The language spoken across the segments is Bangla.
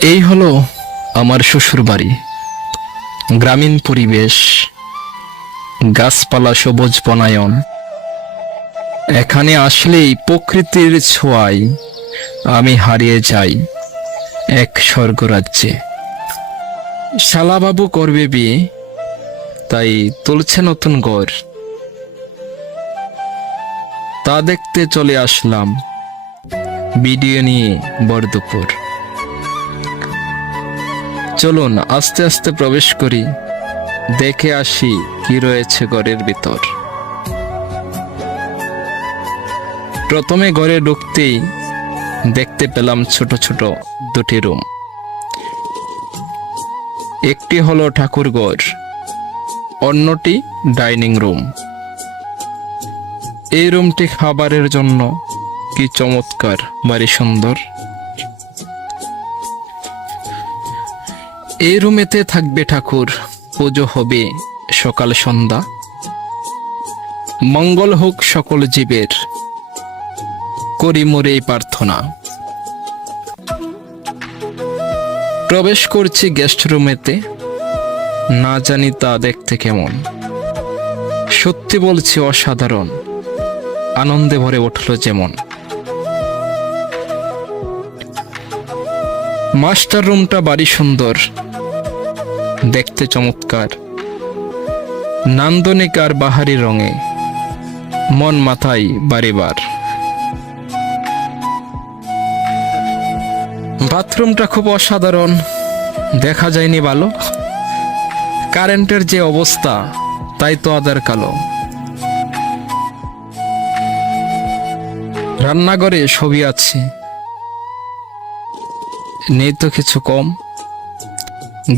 এই হলো আমার শ্বশুর বাড়ি। গ্রামীণ পরিবেশ, গাছপালা, সবুজ বনায়ন। এখানে আসলেই প্রকৃতির ছোঁয়ায় আমি হারিয়ে যাই এক স্বর্গরাজ্যে। শালাবাবু করবে বিয়ে, তাই তুলছে নতুন ঘর। তা দেখতে চলে আসলাম ভিডিও নিয়ে বরদুপুর। চলুন আস্তে আস্তে প্রবেশ করি, দেখে আসি কি রয়েছে ঘরের ভিতর। প্রথমে ঘরে ঢুকতেই দেখতে পেলাম ছোট ছোট দুটি রুম। একটি হলো ঠাকুর ঘর, অন্যটি ডাইনিং রুম। এই রুমটি খাবারের জন্য কি চমৎকার, ভারী সুন্দর। এই রুমেতে থাকবে ঠাকুর, পুজো হবে সকাল সন্ধ্যা। মঙ্গল হোক সকল জীবের, করি মোরে এই প্রার্থনা। প্রবেশ করছি গেস্ট রুমেতে, না জানি তা দেখতে কেমন। সত্যি বলছি অসাধারণ, আনন্দে ভরে উঠল যেমন। মাস্টার রুমটা বাড়ি সুন্দর, দেখতে চমৎকার, নান্দনিক আর বাহারি রঙে মন মাথায় বাড়িবার। বাথরুমটা খুব অসাধারণ, দেখা যায়নি ভালো। কারেন্টের যে অবস্থা, তাই তো আধার কালো। রান্নাঘরে সবই আছে, নেই তো কিছু কম।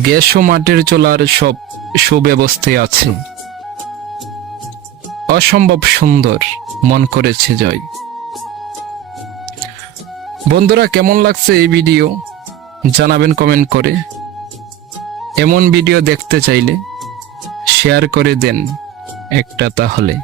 গ্যাস ও মাটির চুলার সব সুব্যবস্থায় আছে। অসম্ভব সুন্দর, মন করেছে জয়। বন্ধুরা, কেমন লাগছে এই ভিডিও জানাবেন কমেন্ট করে। এমন ভিডিও দেখতে চাইলে শেয়ার করে দেন একটা তাহলে।